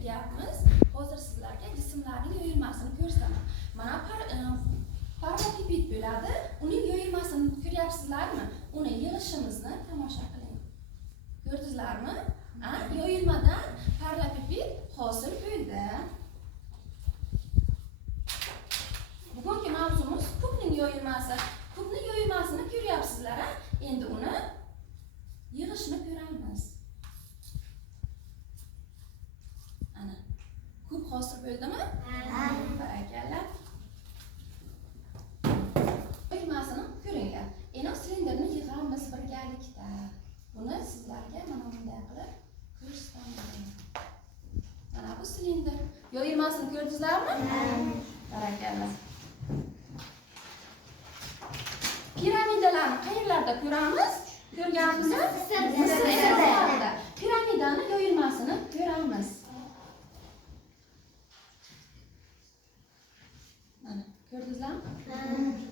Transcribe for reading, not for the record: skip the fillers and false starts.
ketyapmiz. Hozir sizlarga jismlarning yoyilmasini ko'rsataman. Mana paralleliped bo'ladi. Uning yoyilmasini ko'ryapsizlarmi? Uni yig'ishimizni tomosha qiling. Ko'rdingizlarmi? Yoyilmadan paralleliped hosil bo'ldi. Bugungi mavzumiz kubning yoyilmasi. Kubning yoyilmasini ko'ryapsizlar. Endi uni yig'ishni ko'ramiz. Ana, kub hosil bo'ldimi? Barakalla. Yoyilmasini ko'ringlar. Endi silindrni yig'amiz birgalikda. Buni sizlarga mana bunday qilib ko'rsataman. Mana bu silindr. Yoyilmasini ko'rdingizlarmi? Barakalla. Piramidalarni qayerlarda ko'ramiz? Ko'rganmizmi? Misrda. Piramidani yoyilmasini ko'ramiz. Mana, ko'rdingizlarmi?